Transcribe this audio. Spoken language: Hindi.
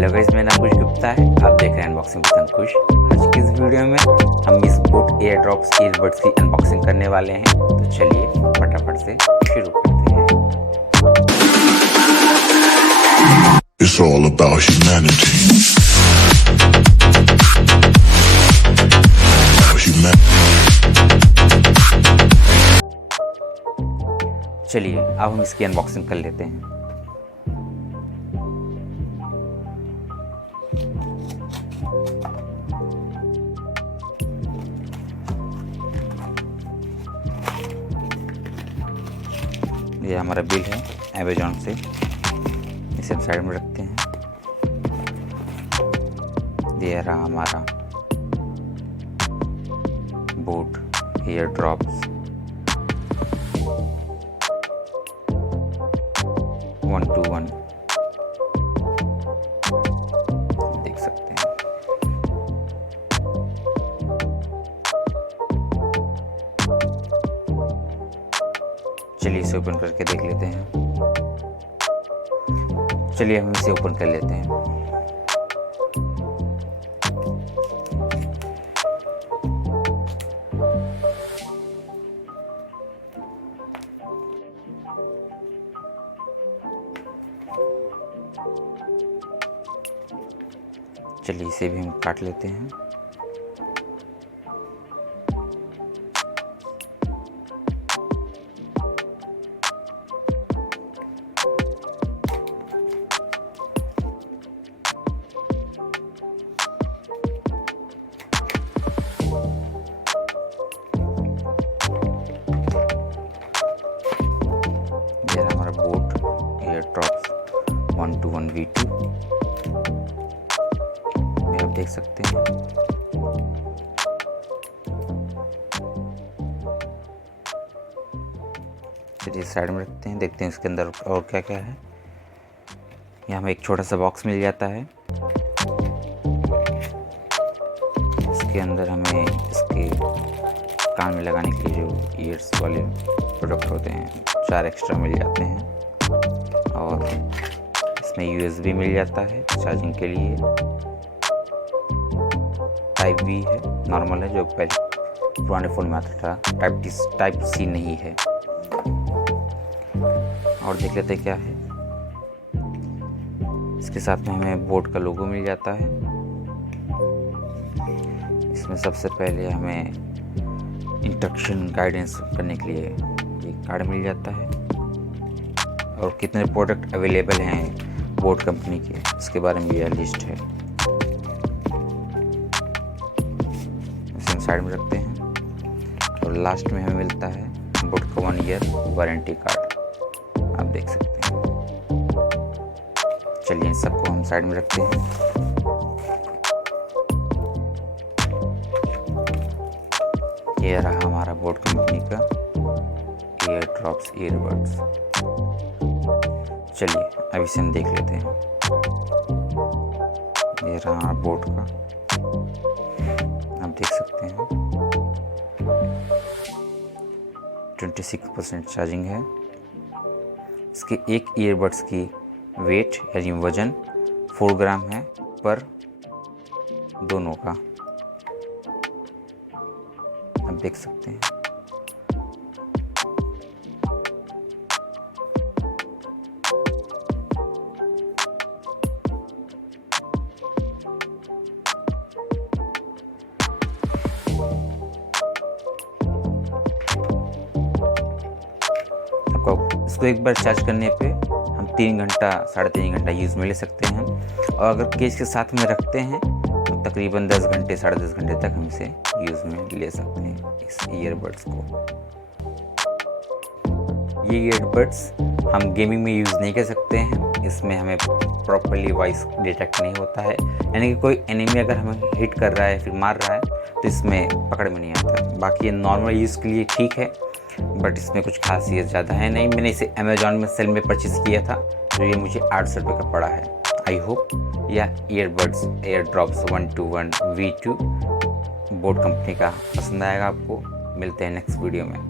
हेलो गाइस, मेरा नाम कुछ गुप्ता है। आप देख रहे हैं अनबॉक्सिंग विद अंकुश। आज की इस वीडियो में हम इस BoAt एयरड्रॉप्स ईयरबड्स की अनबॉक्सिंग करने वाले हैं। तो चलिए फटाफट से शुरू करते हैं। It's all about humanity. चलिए अब हम इसकी अनबॉक्सिंग कर लेते हैं। ये हमारा बिल है अमेज़ॉन से, इसे हम साइड में रखते हैं। ये रहा हमारा BoAt एयरड्रॉप्स 1-to-1 देख सकते हैं। चलिए इसे ओपन करके देख लेते हैं। चलिए हम इसे ओपन कर लेते हैं। चलिए इसे भी हम काट लेते हैं। ये हमारा BoAt एयरड्रॉप्स 1-to-1 V2 में आप देख सकते हैं। चलिए साइड में रखते हैं, देखते हैं इसके अंदर और क्या क्या है। यहाँ हमें एक छोटा सा बॉक्स मिल जाता है। इसके अंदर हमें इसके कान में लगाने के लिए जो ईयर्स वाले प्रोडक्ट होते हैं 4 एक्स्ट्रा मिल जाते हैं। और इसमें USB मिल जाता है चार्जिंग के लिए। टाइप B है, नॉर्मल है, जो पहले पुराने फ़ोन में आता था। टाइप C नहीं है। और देख लेते हैं क्या है। इसके साथ में हमें BoAt का लोगो मिल जाता है। इसमें सबसे पहले हमें इंस्ट्रक्शन गाइडेंस करने के लिए एक कार्ड मिल जाता है, और कितने प्रोडक्ट अवेलेबल हैं BoAt कंपनी के, इसके बारे में यह लिस्ट है। इसे हम साइड में रखते हैं। और लास्ट में हमें मिलता है BoAt का 1 ईयर वारंटी कार्ड, आप देख सकते हैं। चलिए इन सबको हम साइड में रखते हैं। ये रहा हमारा BoAt कंपनी का एयरड्रॉप्स ईयरबड्स। चलिए अब इसे हम देख लेते हैं। ये रहा BoAt का, आप देख सकते हैं। 26% चार्जिंग है। इसके एक ईयरबड्स की वेट यानी वजन 4 ग्राम है पर दोनों का, आप देख सकते हैं। इसको एक बार चार्ज करने पे हम 3 घंटा 3.5 घंटा यूज़ में ले सकते हैं। और अगर केस के साथ में रखते हैं तो तकरीबन 10 घंटे 10.5 घंटे तक हम इसे यूज़ में ले सकते हैं, इस ईयरबड्स को। ये ईयरबड्स हम गेमिंग में यूज़ नहीं कर सकते हैं। इसमें हमें प्रॉपर्ली वॉइस डिटेक्ट नहीं होता है, यानी कि कोई एनिमी अगर हमें हिट कर रहा है फिर मार रहा है तो इसमें पकड़ में नहीं आता है। बाकी ये नॉर्मल यूज़ के लिए ठीक है, बट इसमें कुछ खासियत ज़्यादा है नहीं। मैंने इसे अमेज़ॉन में सेल में परचेस किया था, तो ये मुझे 800 रुपये का पड़ा है। आई होप यह earbuds airdrops 1-to-1 V2 BoAt company का पसंद आएगा आपको। मिलते हैं नेक्स्ट वीडियो में।